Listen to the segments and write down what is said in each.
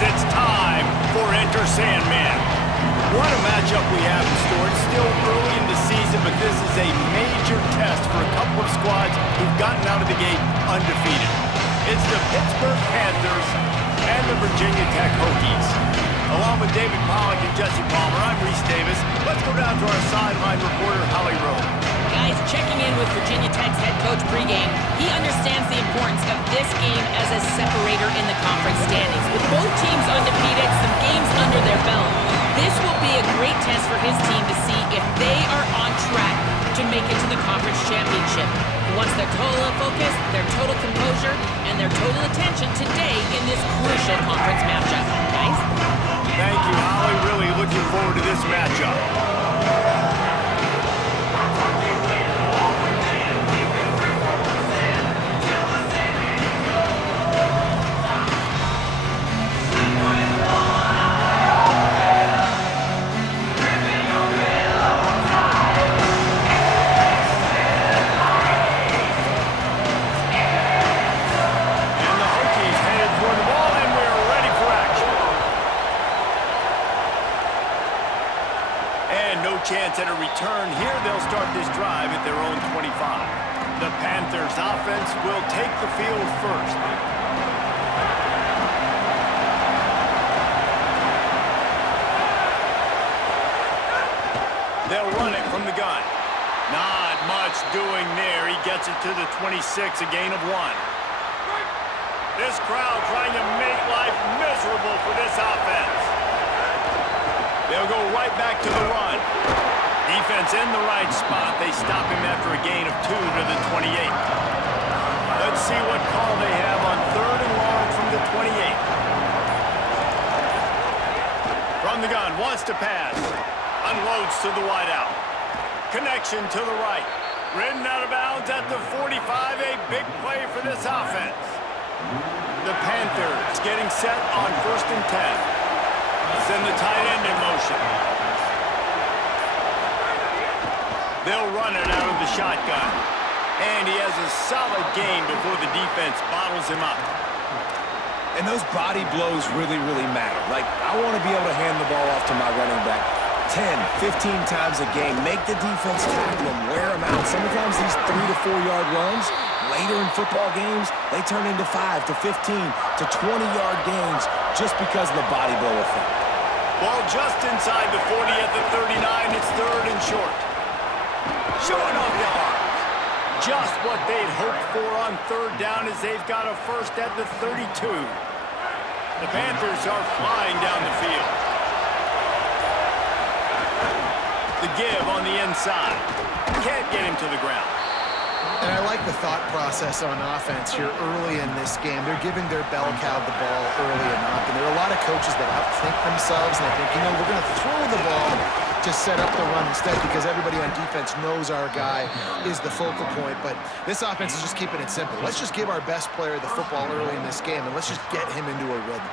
it's time for Enter Sandman. What a matchup we have in store. It's still early in the season, but this is a major test for a couple of squads who've gotten out of the gate undefeated. It's the Pittsburgh Panthers and the Virginia Tech Hokies. Along with David Pollack and Jesse Palmer, I'm Reese Davis. Let's go down to our sideline reporter, Holly Rowe. Guys, checking in with Virginia Tech's head coach pregame, he understands the importance of this game as a separator in the conference standings. With both teams undefeated, some games under their belt, this will be a great test for his team to see if they are on track to make it to the conference championship. He wants their total focus, their total composure, and their total attention today in this crucial conference matchup. Guys? Thank you, Holly. Really looking forward to this matchup. Chance at a return here. They'll start this drive at their own 25. The Panthers offense will take the field first. They'll run it from the gun. Not much doing there. He gets it to the 26, a gain of 1. This crowd trying to make life miserable for this offense. They'll go right back to the run. Defense in the right spot. They stop him after a gain of 2 to the 28. Let's see what call they have on 3rd and long from the 28. From the gun, wants to pass. Unloads to the wideout. Connection to the right. Ridden out of bounds at the 45. A big play for this offense. The Panthers getting set on 1st and 10. Send the tight end in motion. They'll run it out of the shotgun. And he has a solid gain before the defense bottles him up. And those body blows really, really matter. Like, I want to be able to hand the ball off to my running back 10, 15 times a game. Make the defense tackle him, wear him out. Sometimes these 3 to 4 yard runs, later in football games, they turn into 5 to 15 to 20-yard gains just because of the body blow effect. Ball just inside the 40 at the 39. It's 3rd and short. Showing off the arms. Just what they'd hoped for on 3rd down as they've got a first at the 32. The Panthers are flying down the field. The give on the inside. Can't get him to the ground. And I like the thought process on offense here early in this game. They're giving their bell cow the ball early enough. And there are a lot of coaches that outthink themselves and they think, you know, we're going to throw the ball to set up the run instead because everybody on defense knows our guy is the focal point. But this offense is just keeping it simple. Let's just give our best player the football early in this game and let's just get him into a rhythm.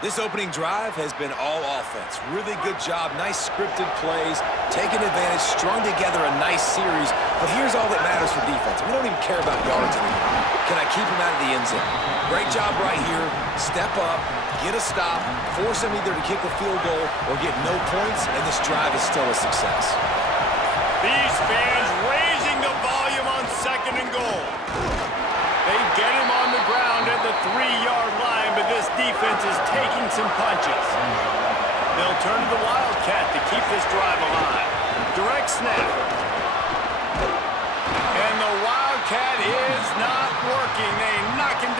This opening drive has been all offense. Really good job, nice scripted plays, taking advantage, strung together a nice series. But here's all that matters for defense. We don't even care about yards anymore. Can I keep him out of the end zone? Great job right here. Step up, get a stop, force him either to kick a field goal or get no points, and this drive is still a success. These fans raising the volume on 2nd and goal. They get him on the ground at the 3-yard line, but this defense is taking some punches. They'll turn to the Wildcat to keep this drive alive. Direct snap. And the Wildcat is not working. They knock him down.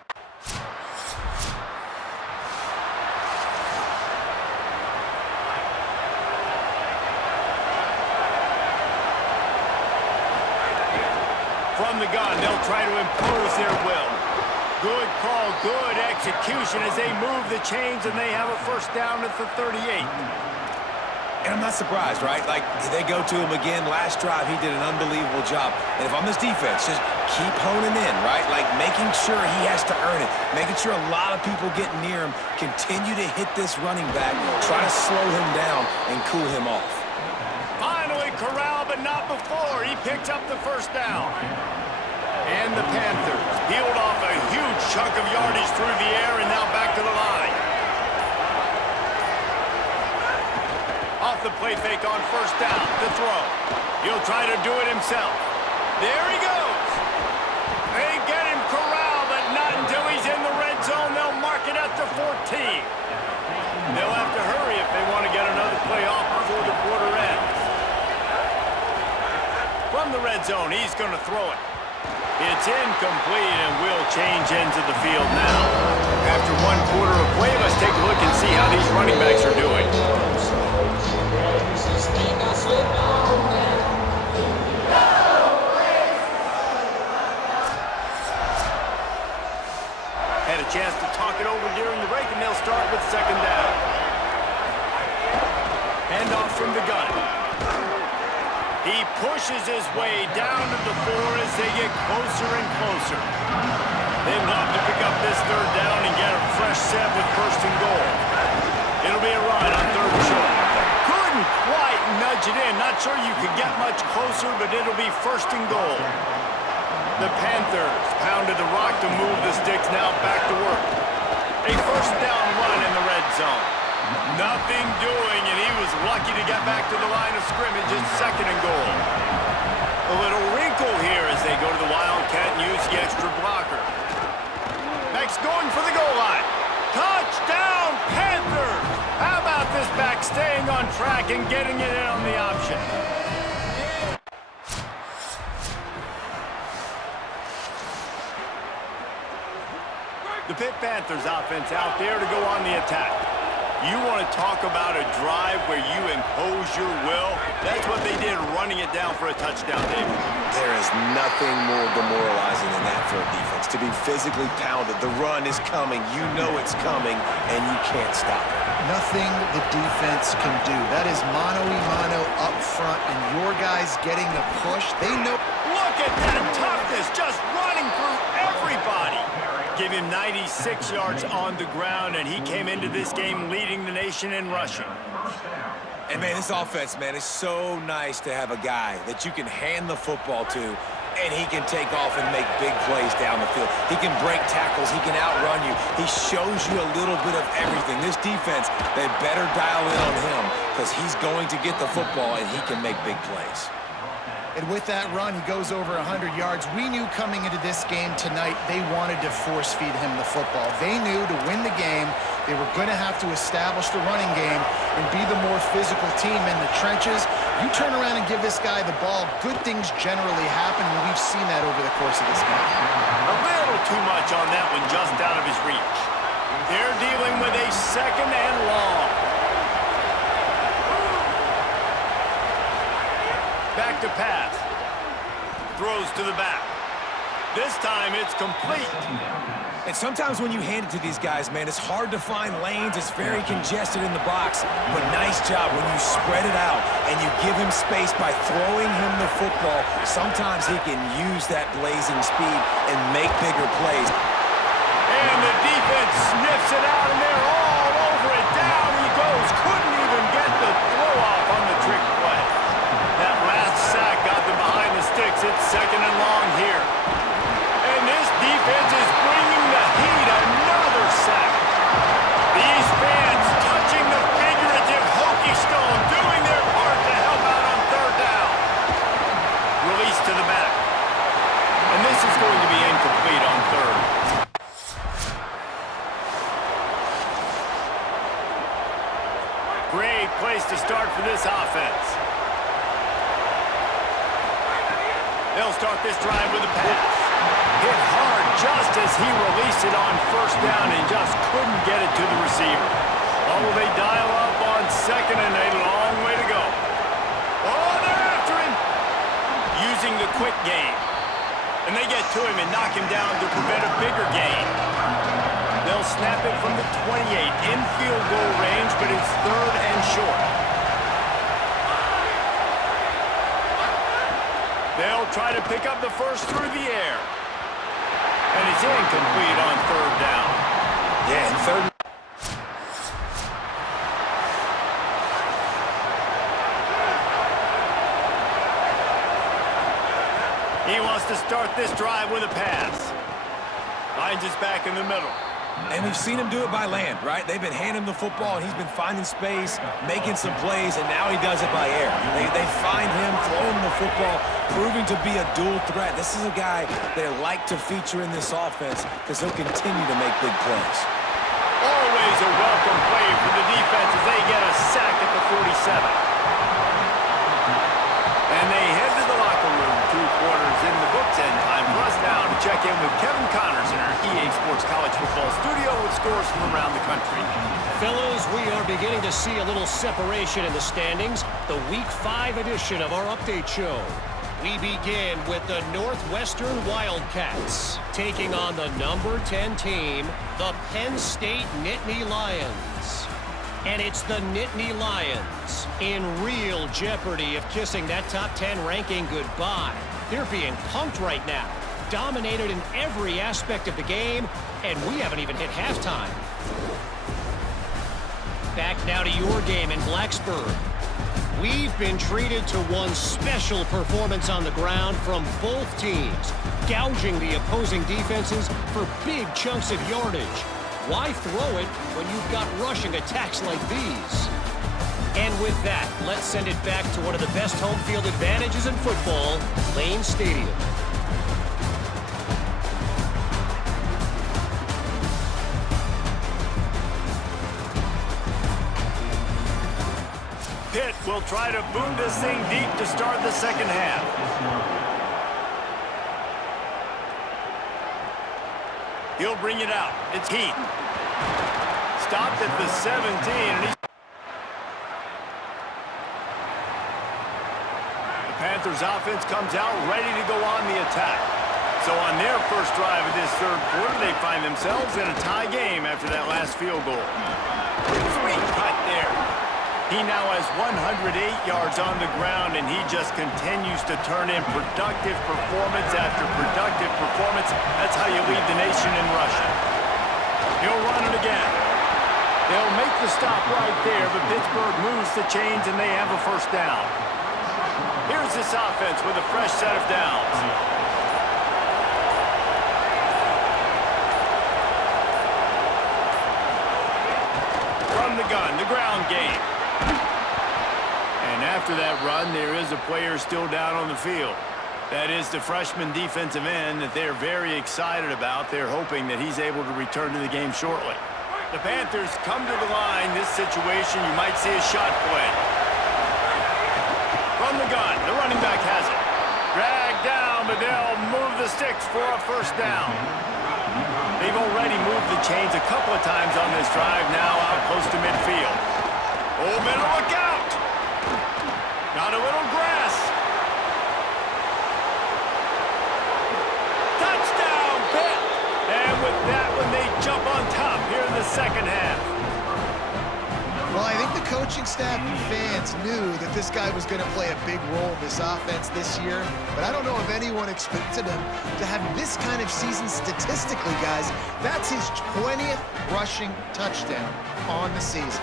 From the gun, they'll try to impose their will. Good call, good execution as they move the chains and they have a first down at the 38. And I'm not surprised, right? Like, they go to him again. Last drive, he did an unbelievable job. And if I'm this defense, just keep honing in, right? Like, making sure he has to earn it. Making sure a lot of people get near him. Continue to hit this running back. Try to slow him down and cool him off. Finally corralled, but not before. He picks up the first down. And the Panthers peeled off a huge chunk of yardage through the air and now back to the line. off the play fake on first down to throw. He'll try to do it himself. There he goes. They get him corralled, but not until he's in the red zone. They'll mark it at the 14. They'll have to hurry if they want to get another play off before the quarter ends. From the red zone, he's going to throw it. It's incomplete, and we'll change ends of the field now. After one quarter of play, let's take a look and see how these running backs are doing. Had a chance to talk it over during the break, and they'll start with second down. Handoff from the gun. He pushes his way down to the 4 as they get closer and closer. They'd love to pick up this third down and get a fresh set with first and goal. It'll be a run on third and short. Couldn't quite nudge it in. Not sure you could get much closer, but it'll be first and goal. The Panthers pounded the rock to move the sticks, now back to work. A first down run in the red zone. Nothing doing, and he was lucky to get back to the line of scrimmage at second and goal. A little wrinkle here as they go to the Wildcat and use the extra blocker. Next, going for the goal line. Touchdown, Panthers! How about this back staying on track and getting it in on the option? The Pitt Panthers offense out there to go on the attack. You want to talk about a drive where you impose your will? That's what they did, running it down for a touchdown, David. There is nothing more demoralizing than that for a defense. To be physically pounded, the run is coming, you know it's coming, and you can't stop it. Nothing the defense can do. That is mano-a-mano up front, and your guys getting the push. They know. Look at that toughness, just running through everybody. Give him 96 yards on the ground, and he came into this game leading the nation in rushing. And, man, this offense, man, is so nice to have a guy that you can hand the football to, and he can take off and make big plays down the field. He can break tackles. He can outrun you. He shows you a little bit of everything. This defense, they better dial in on him because he's going to get the football, and he can make big plays. And with that run, he goes over 100 yards. We knew coming into this game tonight, they wanted to force-feed him the football. They knew to win the game, they were going to have to establish the running game and be the more physical team in the trenches. You turn around and give this guy the ball, good things generally happen, and we've seen that over the course of this game. A little too much on that one, just out of his reach. They're dealing with a second and long. Back to pass. Throws to the back. This time it's complete. And sometimes when you hand it to these guys, man, it's hard to find lanes. It's very congested in the box. But nice job when you spread it out and you give him space by throwing him the football. Sometimes he can use that blazing speed and make bigger plays. And the defense sniffs it out, and they're all over it. Down he goes. Couldn't even get the throw off on the trick play. That last sack got them behind the sticks. It's second and long here. And this defense is bringing the heat. Another sack. These fans touching the figurative hokey stone, doing their part to help out on third down. Release to the back. And this is going to be incomplete on third. Great place to start for this offense. They'll start this drive with a pass. Hit hard just as he released it on first down and just couldn't get it to the receiver. Oh, they dial up on second and a long way to go. Oh, they're after him. Using the quick game. And they get to him and knock him down to prevent a bigger gain. They'll snap it from the 28 in field goal range, but it's third and short. They'll try to pick up the first through the air. And it's incomplete on third down. Yeah, and third. He wants to start this drive with a pass. Finds his back in the middle. And we've seen him do it by land, right? They've been handing him the football, and he's been finding space, making some plays, and now he does it by air. They find him, throw him the football, proving to be a dual threat. This is a guy they like to feature in this offense because he'll continue to make big plays. Always a welcome play for the defense as they get a sack at the 47. And they head to the locker room, 2 quarters in the books, and time for us now to check in with Kevin Connors in our EA Sports College Football studio with scores from around the country. Fellows, we are beginning to see a little separation in the standings. The Week 5 edition of our update show. We begin with the Northwestern Wildcats taking on the number 10 team, the Penn State Nittany Lions. And it's the Nittany Lions in real jeopardy of kissing that top 10 ranking goodbye. They're being punked right now, dominated in every aspect of the game, and we haven't even hit halftime. Back now to your game in Blacksburg. We've been treated to one special performance on the ground from both teams, gouging the opposing defenses for big chunks of yardage. Why throw it when you've got rushing attacks like these? And with that, let's send it back to one of the best home field advantages in football, Lane Stadium. Pitt will try to boom this thing deep to start the second half. He'll bring it out. It's Heath. Stopped at the 17, and he's... The Panthers offense comes out ready to go on the attack. So on their first drive of this third quarter, they find themselves in a tie game after that last field goal. Sweet cut there. He now has 108 yards on the ground, and he just continues to turn in productive performance after productive performance. That's how you lead the nation in rushing. He'll run it again. They'll make the stop right there, but Pittsburgh moves the chains, and they have a first down. Here's this offense with a fresh set of downs. From the gun, the ground game. And after that run, there is a player still down on the field. That is the freshman defensive end that they're very excited about. They're hoping that he's able to return to the game shortly. The Panthers come to the line. This situation, you might see a shot play. From the gun, the running back has it. Dragged down, but they'll move the sticks for a first down. They've already moved the chains a couple of times on this drive, now out close to midfield. Oh, better look out! Got a little grass. Touchdown, Pitt! And with that one, they jump on top here in the second half. Well, I think the coaching staff and fans knew that this guy was going to play a big role in this offense this year, but I don't know if anyone expected him to have this kind of season statistically, guys. That's his 20th rushing touchdown on the season.